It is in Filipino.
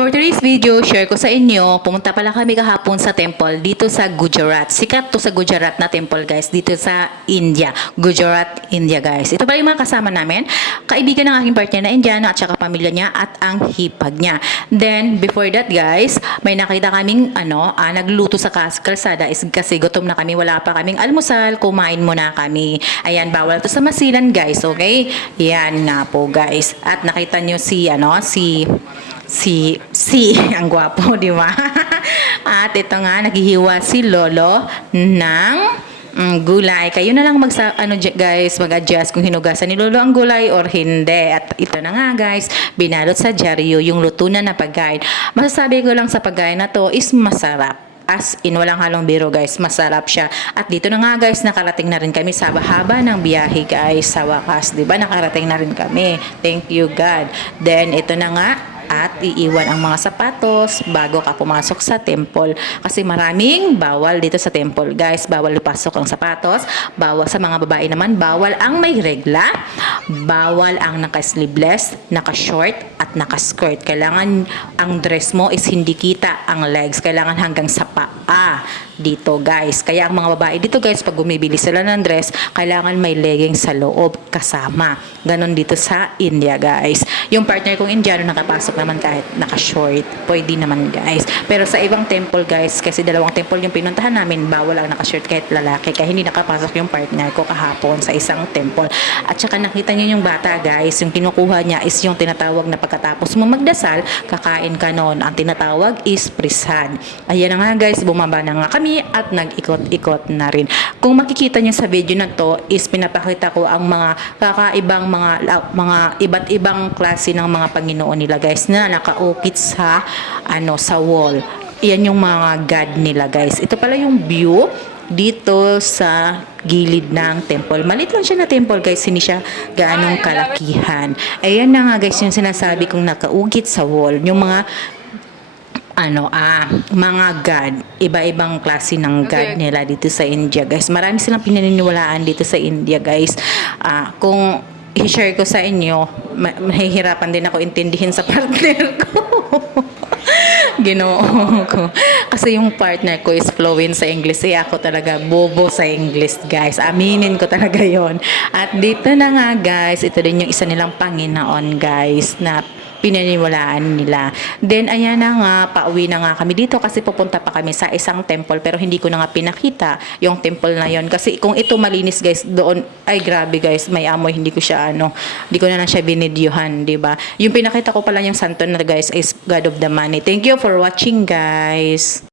For today's video, share ko sa inyo, pumunta pala kami kahapon sa temple dito sa Gujarat. Sikat to sa Gujarat na temple guys, dito sa India. Gujarat, India guys. Ito pala yung mga kasama namin. Kaibigan ng aking partner na Indiano at saka pamilya niya at ang hipag niya. Then, before that guys, may nakita kaming nagluto sa kalsada is kasi gutom na kami. Wala pa kaming almusal, kumain muna kami. Ayan, bawal to sa masilan guys, okay? Yan nga po guys. At nakita nyo ang gwapo, di ba? At ito nga, naghihiwa si Lolo ng gulay. Kayo na lang mag-adjust kung hinugasan ni Lolo ang gulay or hindi. At ito na nga guys, binalot sa dyaryo yung luto na pagkain. Masasabi ko lang sa pagkain na to is masarap. As in, walang halong biro guys, masarap siya. At dito na nga guys, nakarating na rin kami sa haba ng biyahe guys, sa wakas, di ba? Nakarating na rin kami. Thank you God. Then, ito na nga, at iiwan ang mga sapatos bago ka pumasok sa temple. Kasi maraming bawal dito sa temple guys. Bawal ipasok ang sapatos. Bawal sa mga babae naman. Bawal ang may regla. Bawal ang naka-sleeveless, naka-short at naka-skirt. Kailangan ang dress mo is hindi kita ang legs. Kailangan hanggang sa paa dito guys. Kaya ang mga babae dito guys, pag bumibili sila ng dress, kailangan may leggings sa loob kasama. Ganon dito sa India guys. Yung partner kong Indiano nakapasok naman kahit naka-short. Pwede naman guys. Pero sa ibang temple guys, kasi dalawang temple yung pinuntahan namin, bawal ang naka-short kahit lalaki. Kaya hindi nakapasok yung partner ko kahapon sa isang temple. At saka nakita niyo yung bata guys, yung kinukuha niya is yung tinatawag na pagkatapos mo magdasal, kakain ka nun. Ang tinatawag is prisad. Ayan na nga guys, bumaba na nga kami at nag-ikot-ikot na rin. Kung makikita niyo sa video na to is pinapakita ko ang mga kakaibang mga iba't ibang klase ng mga Panginoon nila guys na nakaukit sa sa wall. Iyan yung mga god nila guys. Ito pala yung view dito sa gilid ng temple. Malit lang siya na temple guys, hindi siya gaanong kalakihan. Ayan na nga guys yung sinasabi kong nakaukit sa wall. Yung mga mga god, iba-ibang klase ng god nila dito sa India guys. Marami silang pinaniniwalaan dito sa India guys. Kung i-share ko sa inyo, mahihirapan din ako intindihin sa partner ko. Ginoo ko. Kasi yung partner ko is fluent sa English. Ako talaga bobo sa English guys. Aminin ko talaga yon. At dito na nga guys, ito din yung isa nilang Panginoon guys na pinaniwalaan nila. Then, ayan na nga, pauwi na nga kami dito kasi pupunta pa kami sa isang temple pero hindi ko na nga pinakita yung temple na yon. Kasi kung ito malinis guys, doon, ay grabe guys, may amoy, hindi ko na siya binidyohan, di ba? Yung pinakita ko pala yung santo na guys is God of the Money. Thank you for watching guys.